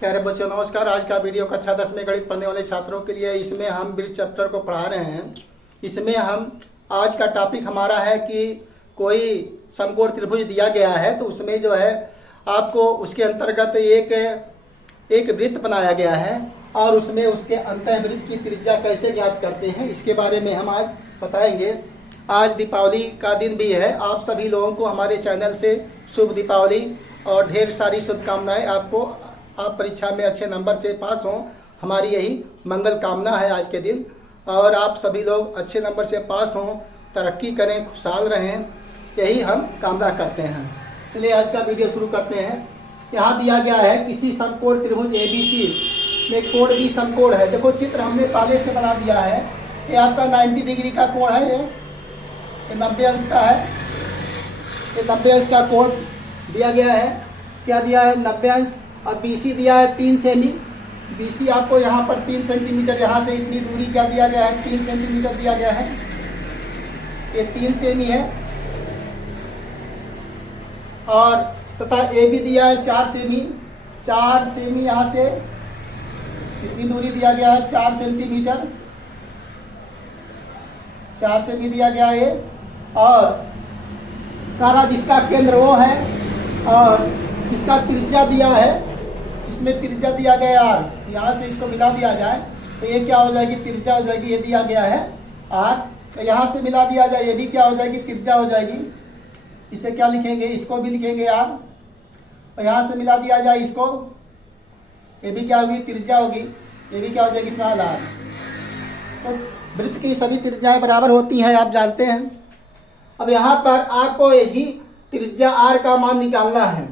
प्यारे बच्चों नमस्कार। आज का वीडियो कक्षा 10 में गणित पढ़ने वाले छात्रों के लिए। इसमें हम ब्रिज चैप्टर को पढ़ा रहे हैं। इसमें हम आज का टॉपिक हमारा है कि कोई समकोण त्रिभुज दिया गया है तो उसमें जो है आपको उसके अंतर्गत एक वृत्त बनाया गया है और उसमें उसके अंतःवृत्त की त्रिज्या कैसे ज्ञात करते हैं इसके बारे में हम आज बताएंगे। आज दीपावली का दिन भी है। आप सभी लोगों को हमारे चैनल से शुभ दीपावली और ढेर सारी शुभकामनाएं। आप परीक्षा में अच्छे नंबर से पास हों, हमारी यही मंगल कामना है आज के दिन। और आप सभी लोग अच्छे नंबर से पास हों, तरक्की करें, खुशहाल रहें, यही हम कामना करते हैं। चलिए आज का वीडियो शुरू करते हैं। यहाँ दिया गया है किसी समकोण त्रिभुज ABC में कोण भी समकोण है। देखो चित्र हमने पहले से बना दिया है। ये आपका 90 डिग्री का कोण है। ये 90 अंश का है। ये 90 अंश का कोण दिया गया है। क्या दिया है? 90 अंश। और BC दिया है 3 सेमी। BC आपको यहाँ पर 3 सेंटीमीटर, यहाँ से इतनी दूरी क्या दिया गया है? 3 सेंटीमीटर दिया गया है। ये 3 सेमी है। और तथा AB दिया है 4 सेमी। 4 सेमी यहाँ से कितनी दूरी दिया गया है? 4 सेंटीमीटर। 4 सेमी दिया गया है। और काला जिसका केंद्र वो है और इसका त्रिज्या दिया है, इसमें त्रिज्या दिया गया R। यहाँ से इसको मिला दिया जाए तो ये क्या हो जाएगी? त्रिज्या हो जाएगी। ये दिया गया है R, तो यहाँ से मिला दिया जाए, ये भी क्या हो जाएगी? त्रिज्या हो जाएगी। इसे क्या लिखेंगे? इसको भी लिखेंगे R। और यहाँ से मिला दिया जाए इसको, ये भी क्या होगी? त्रिज्या होगी। ये भी क्या हो जाएगी? इसमें R। तो वृत्त की सभी त्रिज्याएं बराबर होती हैं, आप जानते हैं। अब यहाँ पर आपको यही त्रिज्या R का मान निकालना है।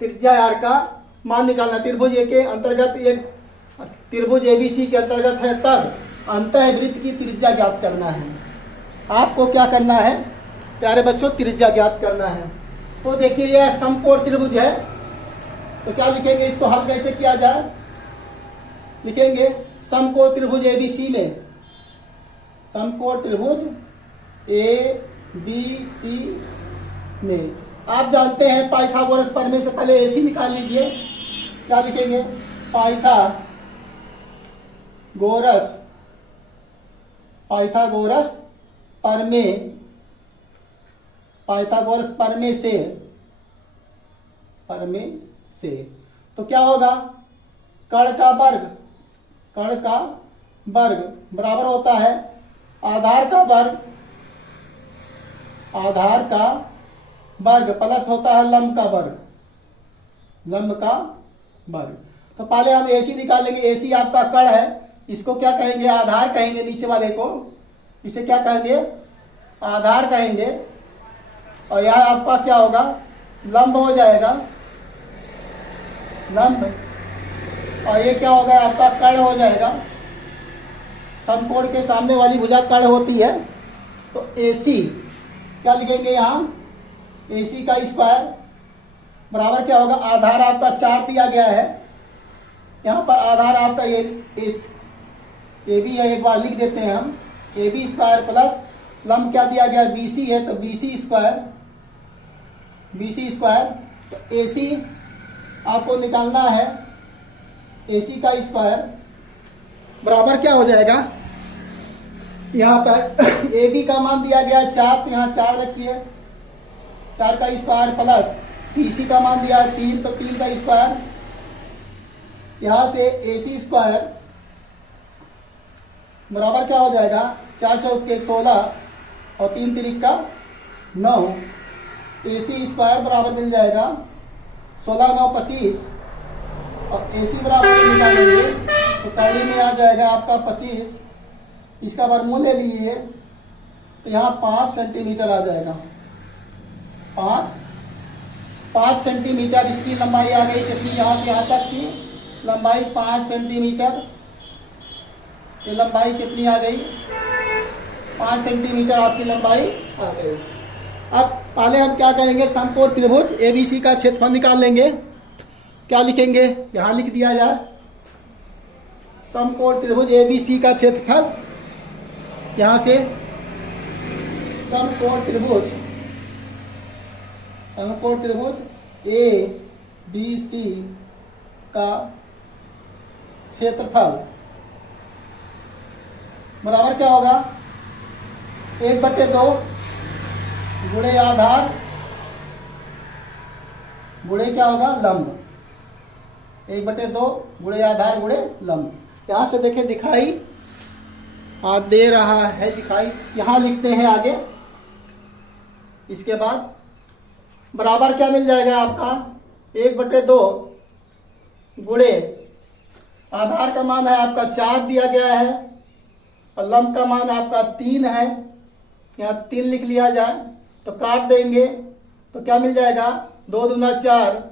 त्रिज्या R का मान निकालना। त्रिभुज ए के अंतर्गत, एक त्रिभुज ABC के अंतर्गत है, तब अंतःवृत्त की त्रिज्या ज्ञात करना है। आपको क्या करना है प्यारे बच्चों? त्रिज्या ज्ञात करना है। तो देखिए यह समकोण त्रिभुज है, तो क्या लिखेंगे? इसको हल कैसे किया जाए? लिखेंगे समकोण त्रिभुज ABC में, समकोण त्रिभुज ABC में आप जानते हैं पाइथागोरस प्रमेय से पहले AC निकाल लीजिए। क्या लिखेंगे? पाइथागोरस प्रमेय से तो क्या होगा? कर्ण का वर्ग बराबर होता है आधार का वर्ग प्लस होता है लंब का वर्ग। तो पहले हम AC निकालेंगे। AC आपका कर्ण है, इसको क्या कहेंगे? आधार कहेंगे। नीचे वाले को इसे क्या कहेंगे? आधार कहेंगे। और यह आपका क्या होगा? लंब हो जाएगा, लंब। और ये क्या होगा? आपका कर्ण हो जाएगा। समकोण के सामने वाली भुजा कर्ण होती है। तो AC क्या लिखेंगे? यहाँ AC का स्क्वायर बराबर क्या होगा? आधार आपका 4 दिया गया है। यहाँ पर आधार आपका ये AB है, एक बार लिख देते हैं हम। AB स्क्वायर प्लस लंब क्या दिया गया? BC है, तो BC स्क्वायर। तो AC आपको निकालना है। AC का स्क्वायर बराबर क्या हो जाएगा? यहाँ पर AB का मान दिया गया है 4, तो यहाँ 4 रखिए। 4 का स्क्वायर प्लस BC का मान दिया है 3, तो 3 का स्क्वायर। यहाँ से AC स्क्वायर बराबर क्या हो जाएगा? 4 चौके 16 और 3 तिरिक का 9। AC स्क्वायर बराबर मिल जाएगा 16 9 25। और AC बराबर निकालेंगे तो कौड़ी में आ जाएगा आपका 25। इसका वर्गमूल ले लीजिए तो यहाँ 5 सेंटीमीटर आ जाएगा। 5 सेंटीमीटर इसकी लंबाई आ गई। कितनी? यहाँ से यहाँ तक की लंबाई 5 सेंटीमीटर। ये लंबाई कितनी आ गई? 5 सेंटीमीटर आपकी लंबाई आ गई। अब पहले हम क्या करेंगे? समकोण त्रिभुज ABC का क्षेत्रफल निकाल लेंगे। क्या लिखेंगे? यहाँ लिख दिया जाए समकोण त्रिभुज ABC का क्षेत्रफल। यहाँ से समकोण त्रिभुज A B C का क्षेत्रफल बराबर क्या होगा, 1/2 गुणे आधार गुणे क्या होगा, लंब। 1/2 गुणे आधार गुणे लंब। यहाँ से देखें दिखाई दे रहा है, दिखाई यहाँ लिखते हैं आगे। इसके बाद बराबर क्या मिल जाएगा आपका, 1/2 गुणे आधार का मान है आपका 4 दिया गया है और लंब का मान आपका 3 है। यहाँ 3 लिख लिया जाए तो काट देंगे तो क्या मिल जाएगा, 2 दूना 4,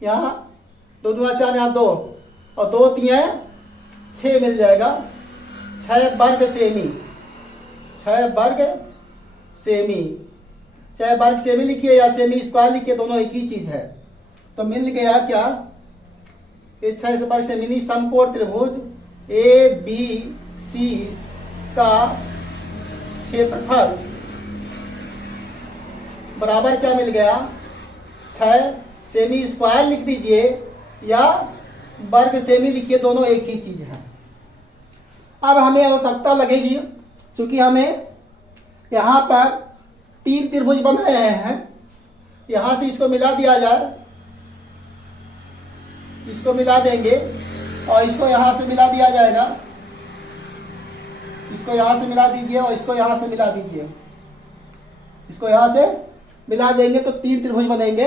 यहाँ 2 दूना 4, यहाँ 2 और 2 3 6 मिल जाएगा। 6 वर्ग सेमी, 6 वर्ग सेमी, चाहे वर्ग सेमी लिखिए या सेमी स्क्वायर लिखिए, दोनों एक ही चीज है। तो मिल गया क्या, 6 वर्ग सेमी समकोण त्रिभुज ए बी सी का क्षेत्रफल बराबर क्या मिल गया, 6 सेमी स्क्वायर लिख दीजिए या वर्ग सेमी लिखिए, दोनों एक ही चीज है। अब हमें आवश्यकता लगेगी, क्योंकि हमें यहाँ पर 3 त्रिभुज बन रहे हैं, यहाँ से इसको मिला दिया जाए, इसको मिला देंगे और इसको यहाँ से मिला दिया जाएगा, इसको यहाँ से मिला दीजिए और इसको यहाँ से मिला दीजिए, इसको यहाँ से मिला देंगे तो 3 त्रिभुज बनेंगे।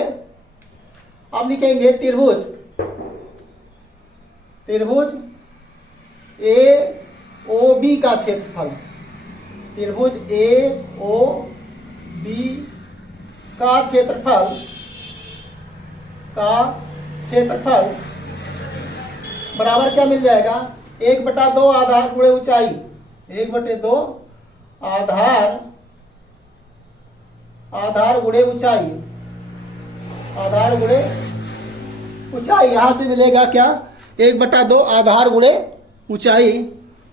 अब लिखेंगे त्रिभुज, त्रिभुज ए ओ बी का क्षेत्रफल, त्रिभुज ए ओ बी का क्षेत्रफल बराबर क्या मिल जाएगा, 1/2 आधार गुणे ऊंचाई, 1/2 आधार गुणे ऊंचाई, आधार गुणे ऊंचाई। यहां से मिलेगा क्या, 1/2 आधार गुणे ऊंचाई।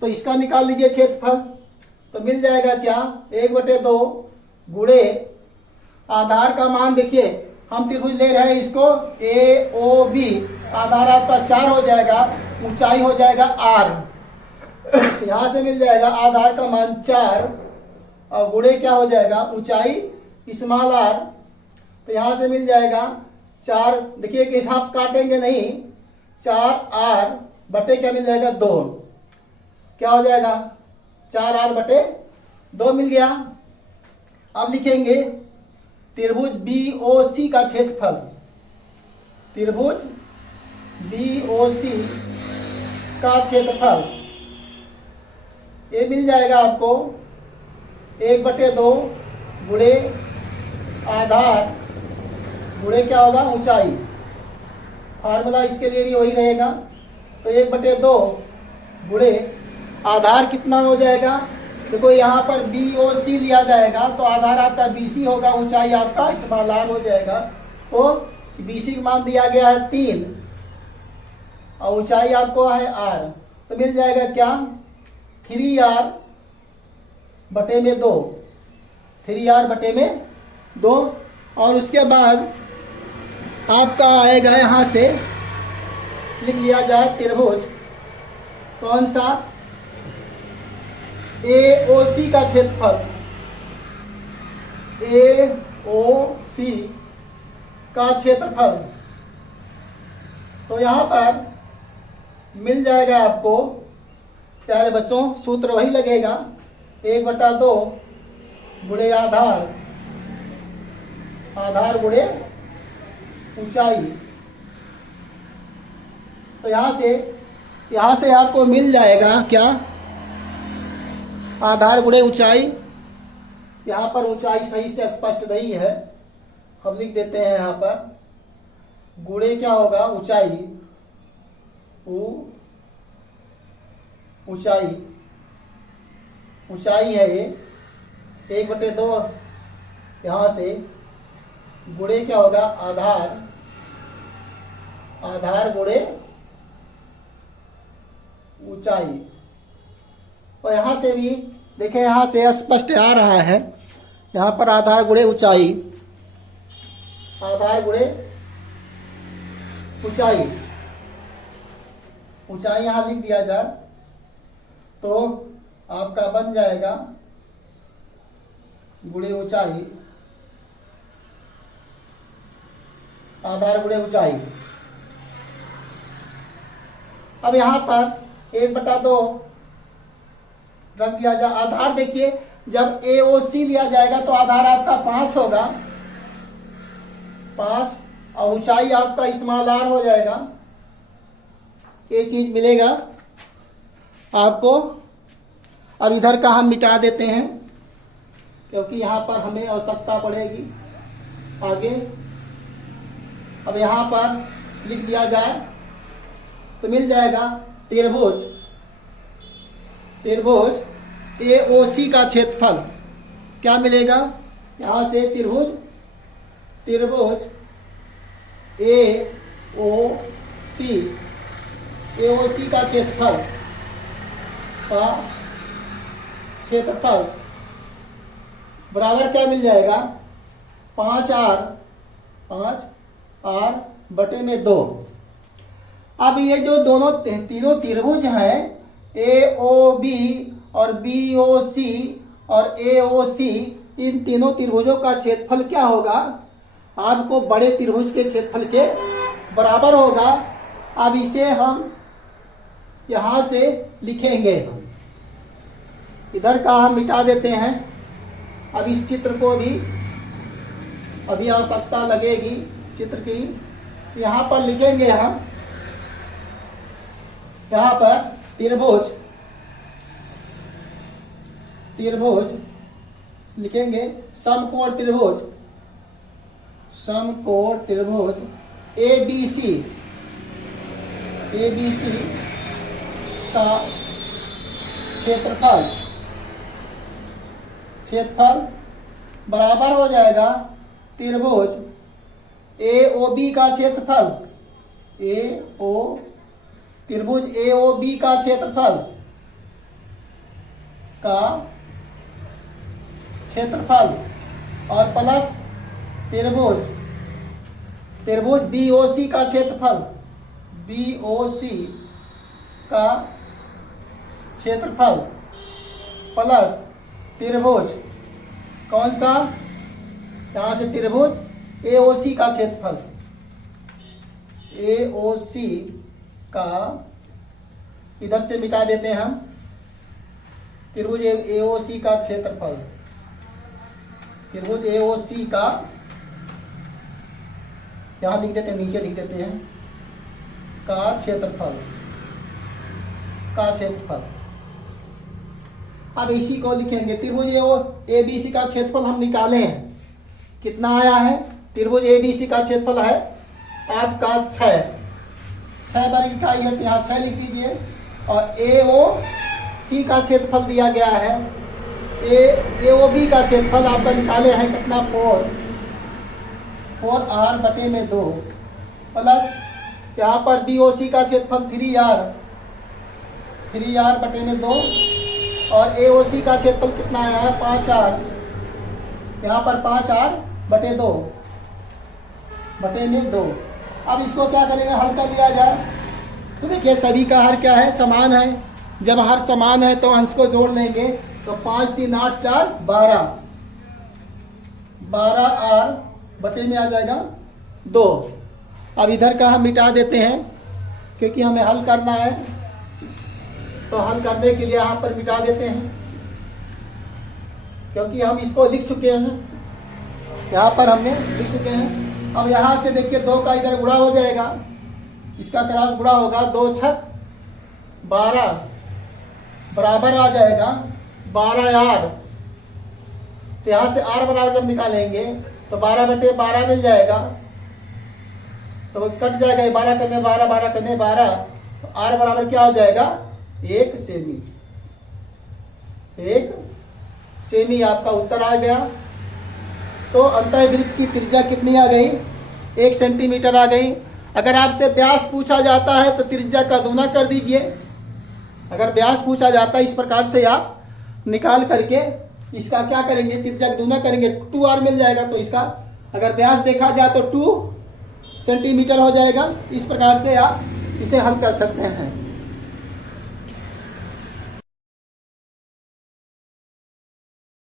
तो इसका निकाल लीजिए क्षेत्रफल, तो मिल जाएगा क्या, 1/2 गुणे आधार का मान, देखिए हम त्रिभुज ले रहे हैं इसको ए ओ बी, आधार आपका 4 हो जाएगा, ऊंचाई हो जाएगा r। यहाँ से मिल जाएगा आधार का मान 4 और गुणे क्या हो जाएगा, ऊंचाई स्मॉल r। तो यहाँ से मिल जाएगा 4, देखिए कि आप काटेंगे नहीं, 4r बटे क्या मिल जाएगा 2, क्या हो जाएगा 4r बटे 2 मिल गया। अब लिखेंगे त्रिभुज बी ओ सी का क्षेत्रफल, त्रिभुज बी ओ सी का क्षेत्रफल ये मिल जाएगा आपको 1/2 गुणे आधार गुणे क्या होगा, ऊंचाई। फार्मूला इसके लिए भी वही रहेगा, तो 1/2 गुणे आधार कितना हो जाएगा, देखो यहाँ पर बी ओ सी लिया जाएगा तो आधार आपका बी सी होगा, ऊंचाई आपका स्मॉल r हो जाएगा। तो बी सी का मान दिया गया है 3 और ऊंचाई आपको है r, तो मिल जाएगा क्या, 3r बटे में 2, 3r बटे में 2। और उसके बाद आपका आएगा, यहाँ से लिख लिया जाए त्रिभुज कौन सा, ए ओ सी का क्षेत्रफल, ए ओ सी का क्षेत्रफल। तो यहाँ पर मिल जाएगा आपको प्यारे बच्चों, सूत्र वही लगेगा, 1/2 गुणे आधार, आधार गुणे ऊंचाई। तो यहाँ से आपको मिल जाएगा क्या, आधार गुणे ऊंचाई। यहाँ पर ऊंचाई सही से स्पष्ट नहीं है, हम लिख देते हैं यहाँ पर गुणे क्या होगा, ऊंचाई, ऊंचाई, ऊंचाई है ये 1/2, यहाँ से गुणे क्या होगा, आधार, आधार गुणे ऊंचाई। और यहाँ से भी देखें, यहाँ से स्पष्ट आ रहा है, यहाँ पर आधार गुणे ऊंचाई, आधार गुणे ऊंचाई। ऊंचाई यहाँ लिख दिया जाए तो आपका बन जाएगा गुणे ऊंचाई, आधार गुणे ऊंचाई। अब यहाँ पर 1/2 रख दिया जाए। आधार देखिए, जब AOC लिया जाएगा तो आधार आपका 5 होगा, 5, और ऊंचाई आपका स्मॉल r हो जाएगा। ये चीज मिलेगा आपको। अब इधर का हम मिटा देते हैं क्योंकि यहाँ पर हमें आवश्यकता पड़ेगी आगे। अब यहाँ पर लिख दिया जाए तो मिल जाएगा त्रिभुज AOC का क्षेत्रफल क्या मिलेगा। यहाँ से त्रिभुज AOC का क्षेत्रफल बराबर क्या मिल जाएगा, 5r बटे में 2। अब ये जो तीनों त्रिभुज हैं AOB और BOC और AOC, इन तीनों त्रिभुजों का क्षेत्रफल क्या होगा, आपको बड़े त्रिभुज के क्षेत्रफल के बराबर होगा। अब इसे हम यहाँ से लिखेंगे, इधर का हम मिटा देते हैं। अब इस चित्र को भी अभी आवश्यकता लगेगी चित्र की, यहाँ पर लिखेंगे हम, यहाँ पर त्रिभुज लिखेंगे, समकोण त्रिभुज ABC का क्षेत्रफल बराबर हो जाएगा त्रिभुज AOB का क्षेत्रफल, त्रिभुज AOB का क्षेत्रफल और प्लस त्रिभुज BOC का क्षेत्रफल, प्लस त्रिभुज कौन सा, यहाँ से त्रिभुज AOC का क्षेत्रफल, AOC का इधर से मिटा देते हैं हम, त्रिभुज AOC का क्षेत्रफल, त्रिभुज AOC का यहाँ लिख देते हैं, नीचे लिख देते हैं का क्षेत्रफल। अब इसी को लिखेंगे, त्रिभुज ABC का क्षेत्रफल हम निकाले हैं, कितना आया है, त्रिभुज ABC का क्षेत्रफल है आपका 6 वर्ग इकाई है, तो यहाँ 6 लिख दीजिए। और AOC का क्षेत्रफल दिया गया है, AOB का क्षेत्रफल आपका निकाले हैं कितना, 4r बटे में 2, प्लस यहाँ पर BOC का क्षेत्रफल 3r बटे में 2, और AOC का क्षेत्रफल कितना आया है, 5r, यहाँ पर 5r बटे में 2। अब इसको क्या करेंगे, हल कर लिया जाए। तो देखिए सभी का हर क्या है, समान है। जब हर समान है तो अंश को जोड़ लेंगे, तो 5 3 8 4 12r बटे में आ जाएगा 2। अब इधर का हम मिटा देते हैं क्योंकि हमें हल करना है, तो हल करने के लिए यहाँ पर मिटा देते हैं क्योंकि हम इसको लिख चुके हैं, यहाँ पर हमने लिख चुके हैं। अब यहाँ से देखिए 2 का इधर गुणा हो जाएगा, इसका क्रॉस गुणा होगा, 2 6 12 बराबर आ जाएगा 12r। तो यहाँ से r बराबर जब निकालेंगे तो 12 बटे 12 मिल जाएगा, तो कट जाएगा 12 करने 12 12 करने 12, तो r बराबर क्या हो जाएगा, 1 सेमी आपका उत्तर आ गया। तो अंतःवृत्त की त्रिज्या कितनी आ गई, 1 सेंटीमीटर आ गई। अगर आपसे व्यास पूछा जाता है तो त्रिज्या का दूना कर दीजिए। अगर व्यास पूछा जाता है इस प्रकार से आप निकाल करके इसका क्या करेंगे, त्रिज्या का दूना करेंगे, 2r मिल जाएगा। तो इसका अगर व्यास देखा जाए तो 2 सेंटीमीटर हो जाएगा। इस प्रकार से आप इसे हल कर सकते हैं।